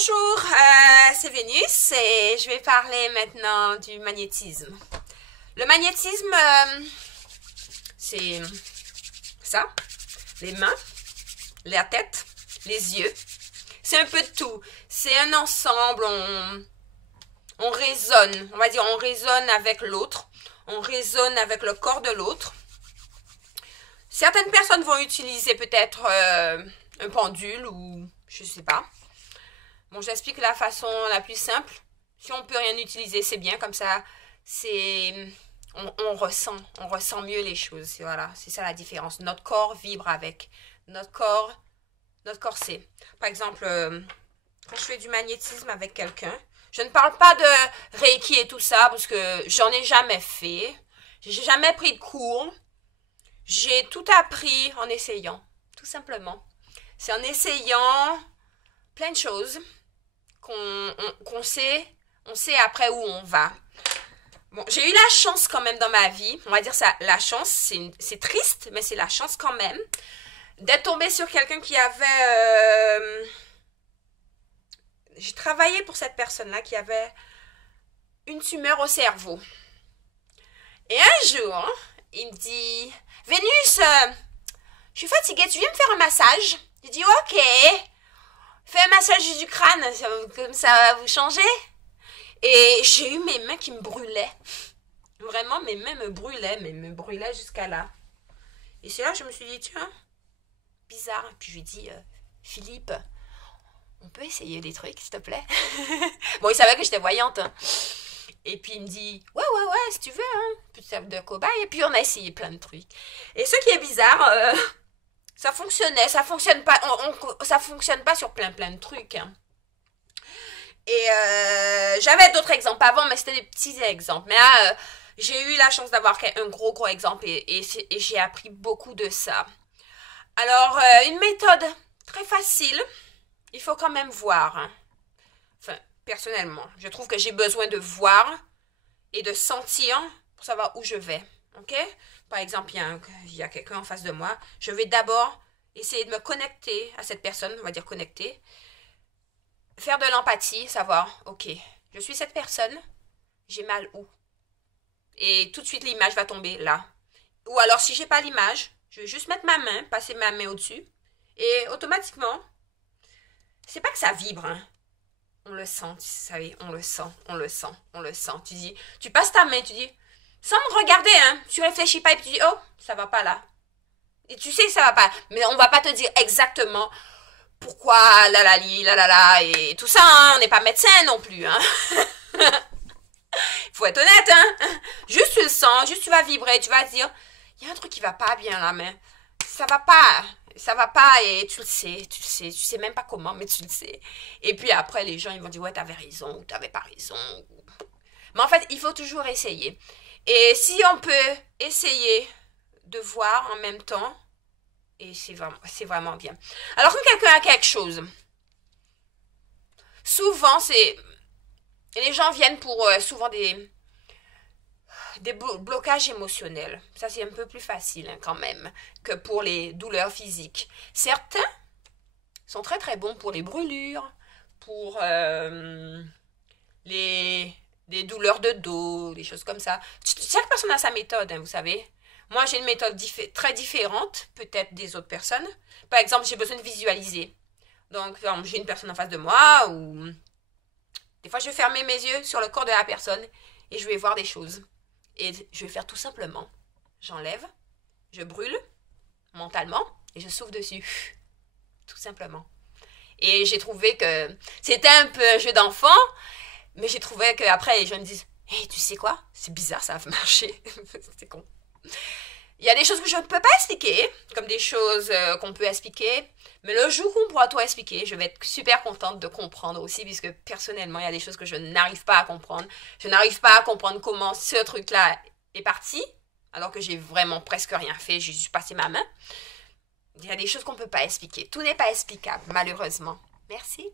Bonjour, c'est Vénus et je vais parler maintenant du magnétisme. Le magnétisme, c'est ça, les mains, la tête, les yeux. C'est un peu de tout. C'est un ensemble, on résonne, on va dire on résonne avec l'autre, on résonne avec le corps de l'autre. Certaines personnes vont utiliser peut-être un pendule ou je sais pas. Bon, j'explique la façon la plus simple. Si on peut rien utiliser, c'est bien comme ça. On ressent mieux les choses. Voilà, c'est ça la différence. Notre corps vibre avec. Notre corps sait. Par exemple, quand je fais du magnétisme avec quelqu'un, je ne parle pas de Reiki et tout ça parce que j'en ai jamais fait. J'ai jamais pris de cours. J'ai tout appris en essayant, tout simplement. C'est en essayant plein de choses qu'on sait, on sait après où on va. Bon, j'ai eu la chance quand même dans ma vie, on va dire ça, la chance, c'est triste, mais c'est la chance quand même, d'être tombée sur quelqu'un qui avait... j'ai travaillé pour cette personne-là qui avait une tumeur au cerveau. Et un jour, il me dit, Vénus, je suis fatiguée, tu viens me faire un massage? J'ai dit, ok. Fais un massage du crâne, comme ça va vous changer. Et j'ai eu mes mains qui me brûlaient. Vraiment, mes mains me brûlaient jusqu'à là. Et c'est là que je me suis dit, tiens, bizarre. Et puis je lui ai dit, Philippe, on peut essayer des trucs, s'il te plaît? Bon, il savait que j'étais voyante. Hein. Et puis il me dit, ouais, si tu veux, hein, peut te servir de cobaye. Et puis on a essayé plein de trucs. Et ce qui est bizarre... ça fonctionnait, ça fonctionne pas sur plein de trucs. Hein. Et j'avais d'autres exemples avant, mais c'était des petits exemples. Mais là, j'ai eu la chance d'avoir un gros exemple et j'ai appris beaucoup de ça. Alors, une méthode très facile, il faut quand même voir. Hein. Enfin, personnellement, je trouve que j'ai besoin de voir et de sentir pour savoir où je vais. Ok? Par exemple, il y a quelqu'un en face de moi. Je vais d'abord essayer de me connecter à cette personne, on va dire connecter. Faire de l'empathie, savoir, ok, je suis cette personne, j'ai mal où? Et tout de suite, l'image va tomber là. Ou alors, si j'ai pas l'image, je vais juste mettre ma main, passer ma main au-dessus. Et automatiquement, c'est pas que ça vibre, hein. On le sent, vous savez, on le sent. Tu passes ta main, tu dis... Sans me regarder, hein. Tu réfléchis pas et puis tu dis, oh, ça va pas là. Et tu sais que ça va pas. Mais on va pas te dire exactement pourquoi, la, et tout ça, hein. On n'est pas médecin non plus, hein. Faut être honnête, hein. Juste tu le sens, juste tu vas vibrer, tu vas te dire, il y a un truc qui va pas bien là, mais ça va pas et tu sais même pas comment, mais tu le sais. Et puis après, les gens, ils vont dire, ouais, t'avais raison ou t'avais pas raison. Mais en fait, il faut toujours essayer. Et si on peut essayer de voir en même temps, et c'est vraiment bien. Alors, quand quelqu'un a quelque chose, souvent, les gens viennent pour souvent des blocages émotionnels. Ça, c'est un peu plus facile hein, quand même que pour les douleurs physiques. Certains sont très bons pour les brûlures, pour des douleurs de dos, des choses comme ça. Chaque personne a sa méthode, hein, vous savez. Moi, j'ai une méthode très différente, peut-être des autres personnes. Par exemple, j'ai besoin de visualiser. Donc, j'ai une personne en face de moi ou... Des fois, je vais fermer mes yeux sur le corps de la personne et je vais voir des choses. Et je vais faire tout simplement. J'enlève, je brûle mentalement et je souffle dessus. Tout simplement. Et j'ai trouvé que c'était un peu un jeu d'enfant, mais j'ai trouvé qu'après, les gens me disent « Hey, tu sais quoi? C'est bizarre, ça a marché. » C'est con. Il y a des choses que je ne peux pas expliquer, comme des choses qu'on peut expliquer. Mais le jour où on pourra tout expliquer, je vais être super contente de comprendre aussi, puisque personnellement, il y a des choses que je n'arrive pas à comprendre. Je n'arrive pas à comprendre comment ce truc-là est parti, alors que j'ai vraiment presque rien fait, j'ai juste passé ma main. Il y a des choses qu'on ne peut pas expliquer. Tout n'est pas explicable, malheureusement. Merci.